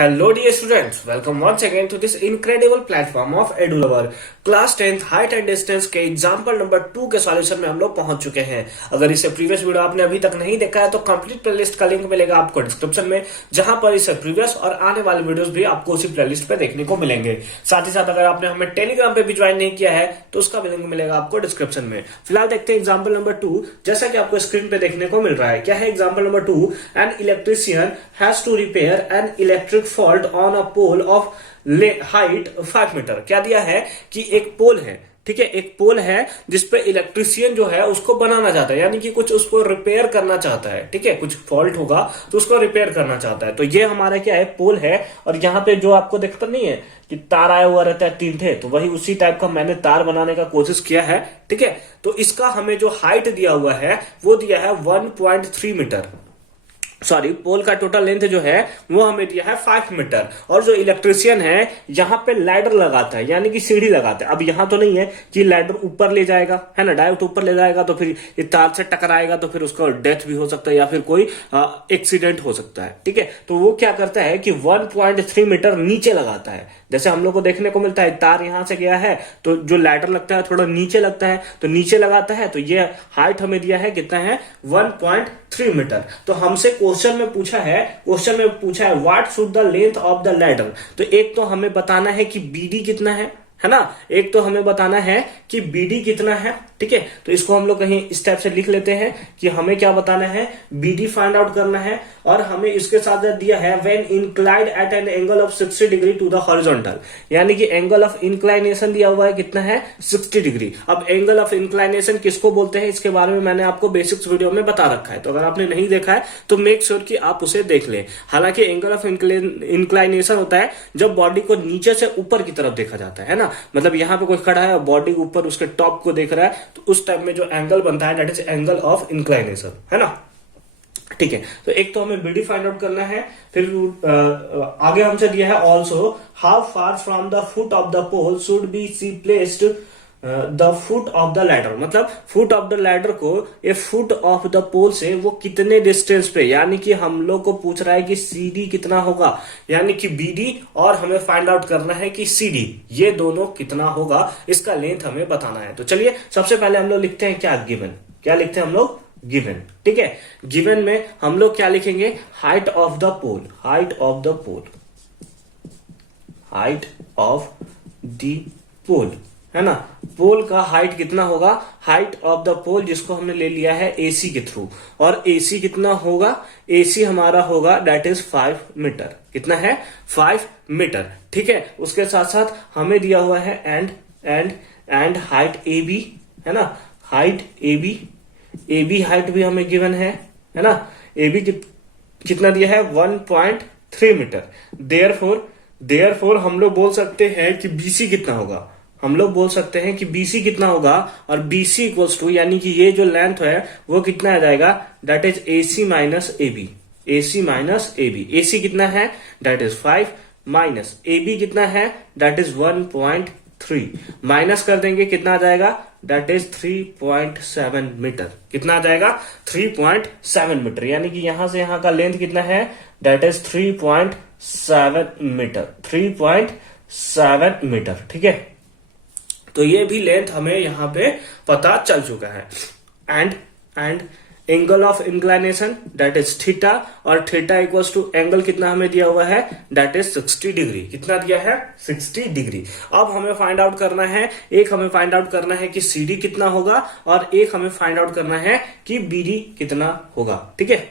Hello dear students, welcome once again to this incredible platform of EduLover। Class 10th height and distance के example number 2 के solution में हम लोग पहुंच चुके हैं। अगर इसे प्रीवियस वीडियो आपने अभी तक नहीं देखा है तो कंप्लीट प्लेलिस्ट का लिंक मिलेगा आपको डिस्क्रिप्शन में, जहां पर इसे प्रीवियस और आने वाले वीडियोस भी आपको उसी प्लेलिस्ट पे देखने को मिलेंगे। साथ ही साथ अगर आपने हमें टेलीग्राम पे भी ज्वाइन नहीं किया है तो उसका भी लिंक मिलेगा आपको डिस्क्रिप्शन में। फिलहाल देखते हैं एग्जाम्पल नंबर 2। जैसा कि आपको स्क्रीन पे देखने को मिल रहा है, क्या है example number 2। An electrician has to repair an electric fault on a pole of height 5 metre. क्या दिया है कि एक पोल है, ठीक है, एक पोल है जिसपे इलेक्ट्रिशियन जो है उसको बनाना चाहता है, यानी कि कुछ उसको रिपेयर करना चाहता है, ठीक है, कुछ फॉल्ट होगा तो उसको रिपेयर करना चाहता है। तो ये हमारा क्या है, पोल है। और यहाँ पे जो आपको दिखता नहीं है कि तार आया हुआ रहता है 3 थे, तो वही उसी टाइप का मैंने तार बनाने का कोशिश किया है, ठीक है। तो इसका हमें जो हाइट दिया हुआ है वो दिया है 1.3 मीटर। सॉरी, पोल का टोटल लेंथ जो है वो हमें दिया है 5 मीटर। और जो इलेक्ट्रिशियन है यहाँ पे लैडर लगाता है, यानी कि सीढ़ी लगाता है। अब यहाँ तो नहीं है कि लैडर ऊपर ले जाएगा, है ना, डायरेक्ट ऊपर ले जाएगा तो फिर ये तार से टकराएगा तो फिर उसका डेथ भी हो सकता है या फिर कोई एक्सीडेंट हो सकता है, ठीक है। तो वो क्या करता है कि 1.3 मीटर नीचे लगाता है। जैसे हम लोग को देखने को मिलता है तार यहां से गया है तो जो लैडर लगता है थोड़ा नीचे लगता है, तो नीचे लगाता है। तो ये हाइट हमें दिया है कितना है, 1.3 मीटर। तो हमसे क्वेश्चन में पूछा है what should the length of the ladder. तो एक तो हमें बताना है कि बीडी कितना है ना, एक तो हमें बताना है कि बीडी कितना है, ठीक है। तो इसको हम लोग कहीं इस टाइप से लिख लेते हैं कि हमें क्या बताना है, बीडी फाइंड आउट करना है। और हमें इसके साथ दिया है when inclined at an angle of 60 degree to the horizontal, यानी कि एंगल ऑफ इंक्लाइनेशन दिया हुआ है कितना है, 60 डिग्री। अब एंगल ऑफ इंक्लाइनेशन किसको बोलते हैं इसके बारे में मैंने आपको बेसिक्स वीडियो में बता रखा है, तो अगर आपने नहीं देखा है तो मेक श्योर कि आप उसे देख लें। हालांकि एंगल ऑफ इंक्लाइनेशन होता है जब बॉडी को नीचे से ऊपर की तरफ देखा जाता है ना, मतलब यहाँ पे कोई खड़ा है और बॉडी ऊपर उसके टॉप को देख रहा है, तो उस टाइम में जो एंगल बनता है that is angle of inclination, है ना, ठीक है। तो एक तो हमें बीडी फाइंड आउट करना है। फिर आगे हमसे दिया है also how far from the foot of the pole should be सी placed the foot of the ladder, मतलब फुट ऑफ द लैडर को A foot of the pole से वो कितने डिस्टेंस पे, यानी कि हम लोग को पूछ रहा है कि सीडी कितना होगा, यानी कि बीडी और हमें फाइंड आउट करना है कि सीडी, ये दोनों कितना होगा, इसका लेंथ हमें बताना है। तो चलिए सबसे पहले हम लोग लिखते हैं क्या, गिवन। क्या लिखते हैं हम लोग, गिवन, ठीक है। गिवन में हम लोग क्या लिखेंगे, height of the pole, height of the pole, height of the pole, है ना। पोल का हाइट कितना होगा, हाइट ऑफ द पोल जिसको हमने ले लिया है एसी के थ्रू, और एसी कितना होगा, एसी हमारा होगा दैट इज 5 मीटर। कितना है, 5 मीटर, ठीक है। उसके साथ साथ हमें दिया हुआ है एंड हाइट ए बी, है ना, हाइट ए बी हाइट भी हमें गिवन है ना। ए बी कितना दिया है, 1.3 मीटर। देयरफॉर हम लोग बोल सकते हैं कि बीसी कितना होगा, हम लोग बोल सकते हैं कि बीसी कितना होगा, और बीसी इक्वल्स टू, यानी कि ये जो लेंथ है वो कितना आ जाएगा, that is AC minus A B, AC minus A B. AC कितना है, that is 5 minus A B कितना है, दैट इज 1.3, माइनस कर देंगे कितना आ जाएगा, दैट इज 3.7 मीटर। कितना आ जाएगा, 3.7 मीटर, यानी कि यहां से यहां का लेंथ कितना है, दैट इज 3.7 मीटर, 3.7 मीटर, ठीक है। तो ये भी लेंथ हमें यहां पे पता चल चुका है। And angle of inclination that is theta, और थीटा इक्वल्स टू एंगल कितना हमें दिया हुआ है, दैट इज 60 डिग्री। कितना दिया है, 60 डिग्री। अब हमें फाइंड आउट करना है, एक हमें फाइंड आउट करना है कि सीडी कितना होगा, और एक हमें फाइंड आउट करना है कि बीडी कितना होगा, ठीक है।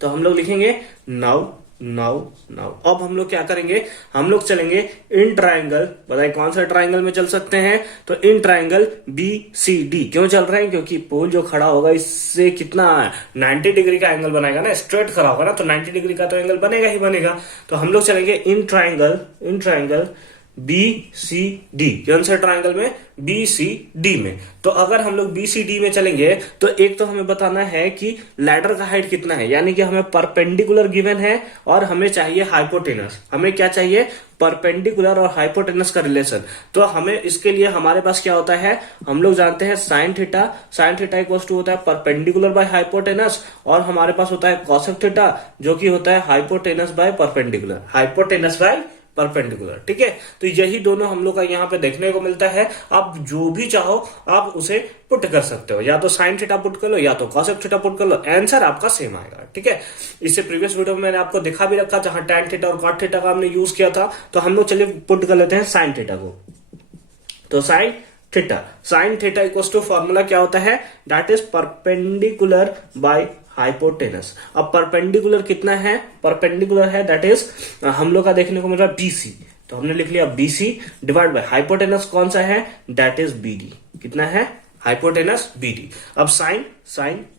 तो हम लोग लिखेंगे नाउ। अब हम लोग क्या करेंगे, हम लोग चलेंगे इन ट्राइंगल, बताइए कौन सा ट्राइंगल में चल सकते हैं, तो in triangle B C D. क्यों चल रहे हैं, क्योंकि पोल जो खड़ा होगा इससे कितना 90 डिग्री का एंगल बनाएगा ना, स्ट्रेट खड़ा होगा ना, तो 90 डिग्री का तो एंगल बनेगा ही बनेगा। तो हम लोग चलेंगे in triangle B C D, कौन सा ट्रायंगल में, बी सी डी में। तो अगर हम लोग बी सी डी में चलेंगे तो एक तो हमें बताना है कि लैडर का हाइट कितना है, यानी कि हमें परपेंडिकुलर गिवन है और हमें चाहिए हाइपोटेनस। हमें क्या चाहिए, परपेंडिकुलर और हाइपोटेनस का रिलेशन। तो हमें इसके लिए हमारे पास क्या होता है, हम लोग जानते हैं sine theta, sine theta equals to होता है परपेंडिकुलर बाय हाइपोटेनस, और हमारे पास होता है कॉसेक थीटा जो कि होता है hypotenuse by perpendicular, hypotenuse by perpendicular. ठीक है, तो यही दोनों हम लोग का यहाँ पे देखने को मिलता है। आप जो भी चाहो आप उसे पुट कर सकते हो, या तो साइन थीटा पुट कर लो या तो कॉसेक थीटा पुट कर लो, आंसर आपका सेम आएगा। ठीक है, इससे प्रीवियस वीडियो में मैंने आपको दिखा भी रखा जहां टैन थीटा और कॉट थीटा का हमने यूज किया था। तो हम लोग चलिए पुट कर लेते हैं साइन थीटा को। तो sine theta equals to formula क्या होता है, that is perpendicular by hypotenuse. अब परपेंडिकुलर कितना है, परपेंडिकुलर है दैट इज हम लोग का देखने को मिल रहा है बीसी, तो हमने लिख लिया बीसी डिवाइड बाय हाइपोटेनस कौन सा है, दैट इज बीडी। कितना है, हाइपोटेनस बीडी। अब साइन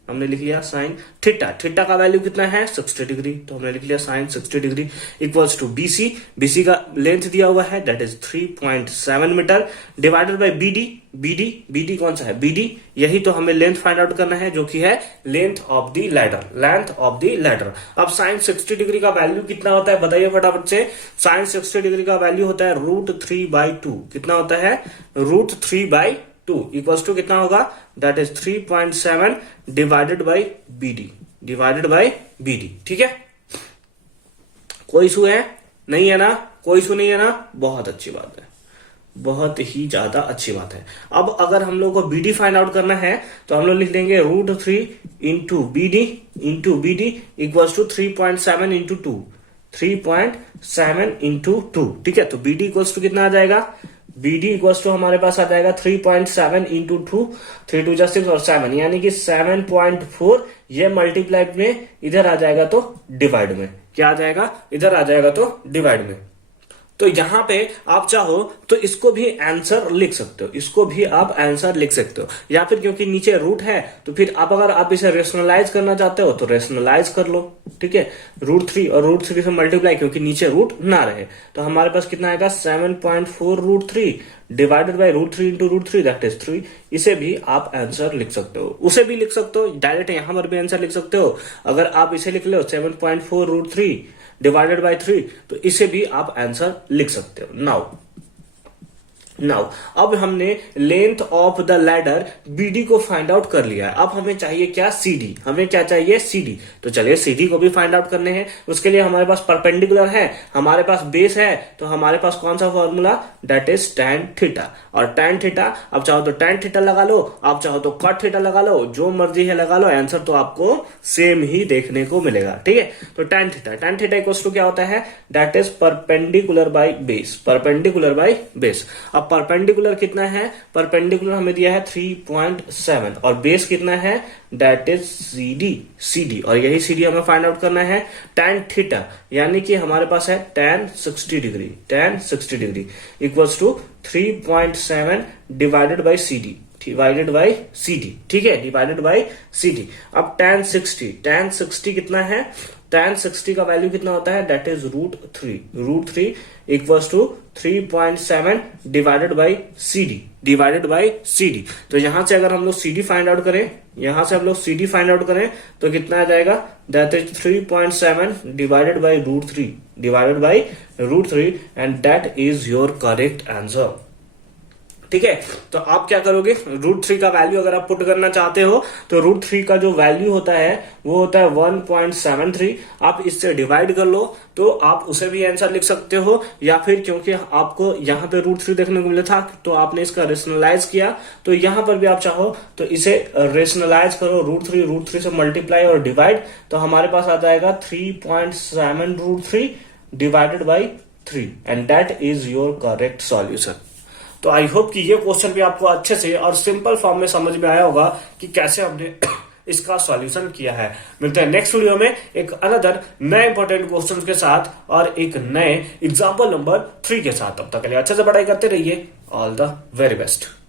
हमने लिख लिया साइन थीटा का वैल्यू कितना है 60 डिग्री, तो हमने लिख लिया sine 60 degree equals to BC का लेंथ दिया हुआ है that is 3.7 metre divided by BD कौन सा है, बीडी यही तो हमें लेंथ फाइंड आउट करना है जो कि है लेंथ ऑफ द लैडर। अब साइन 60 डिग्री का वैल्यू कितना होता है बताइए फटाफट से। साइन 60 डिग्री का वैल्यू होता है √3/2। कितना होता है, √3/2 इक्वल्स टू कितना होगा, that is 3.7 divided by BD. ठीक है, कोई इशू है, नहीं है ना, कोई इशू नहीं है ना, बहुत अच्छी बात है, बहुत ही ज्यादा अच्छी बात है। अब अगर हम लोग को बीडी फाइंड आउट करना है तो हम लोग लिख देंगे √3 into BD equals to 3.7 into 2, 3.7 into 2। ठीक है, तो बीडी इक्वल्स टू कितना आ जाएगा, बीडी इक्वल्स टू हमारे पास आ जाएगा 3.7 इंटू 2, 3 2 6 और 7 यानी कि 7.4। ये मल्टीप्लाई में इधर आ जाएगा तो डिवाइड में, क्या आ जाएगा, इधर आ जाएगा तो डिवाइड में। तो यहां पे आप चाहो तो इसको भी आंसर लिख सकते हो, इसको भी आप आंसर लिख सकते हो, या फिर क्योंकि नीचे रूट है तो फिर अगर आप इसे रेशनलाइज करना चाहते हो तो रेशनलाइज कर लो। ठीक है, √3 और √3 से मल्टीप्लाई क्योंकि नीचे रूट ना रहे, तो हमारे पास कितना आएगा 7.4 √3 divided by √3 into √3 that is 3। इसे भी आप आंसर लिख सकते हो, उसे भी लिख सकते हो, डायरेक्ट यहां पर भी आंसर लिख सकते हो। अगर आप इसे लिख लो 7.4 √3 डिवाइडेड बाई 3 तो इसे भी आप आंसर लिख सकते हो। नाउ अब हमने length of the ladder BD को फाइंड आउट कर लिया है। अब हमें चाहिए क्या, सीडी। हमें क्या चाहिए, सीडी। तो चलिए सीडी को भी फाइंड आउट करने हैं। उसके लिए हमारे पास परपेंडिकुलर है, हमारे पास बेस है, तो हमारे पास कौन सा formula, that is tan theta. और tan थीटा आप चाहो तो tan थीटा लगा लो, आप चाहो तो cot थीटा लगा लो, जो मर्जी है लगा लो, आंसर तो आपको सेम ही देखने को मिलेगा। ठीक है, तो tan थीटा इक्वल्स टू क्या होता है, that is perpendicular by base. अब परपेंडिकुलर कितना है, परपेंडिकुलर हमें दिया है 3.7 और बेस कितना है, दैट इज CD और यही CD हमें फाइंड आउट करना है। tan थीटा यानी कि हमारे पास है tan 60 degree equals to 3.7 divided by CD। ठीक है, डिवाइडेड बाई CD। अब tan 60 कितना है, tan 60 का वैल्यू कितना होता है, that is √3 equals to 3.7 divided by CD। तो यहां से अगर हम लोग CD फाइंड आउट करें, तो कितना आ जाएगा, that is 3.7 divided by √3 and that is your correct answer. ठीक है, तो आप क्या करोगे, √3 का वैल्यू अगर आप पुट करना चाहते हो तो √3 का जो वैल्यू होता है वो होता है 1.73। आप इससे डिवाइड कर लो तो आप उसे भी आंसर लिख सकते हो, या फिर क्योंकि आपको यहाँ पे √3 देखने को मिला था तो आपने इसका रेशनलाइज किया, तो यहां पर भी आप चाहो तो इसे रेशनलाइज करो, √3 से मल्टीप्लाई और डिवाइड, तो हमारे पास आ जाएगा 3.7 √3 divided by 3 and that is your correct solution. तो आई होप कि ये क्वेश्चन भी आपको अच्छे से और सिंपल फॉर्म में समझ में आया होगा कि कैसे हमने इसका सॉल्यूशन किया है। मिलते हैं नेक्स्ट वीडियो में एक अनदर नए इंपॉर्टेंट क्वेश्चन के साथ और एक नए एग्जाम्पल नंबर 3 के साथ। तब तक के लिए अच्छे से पढ़ाई करते रहिए। All the very best.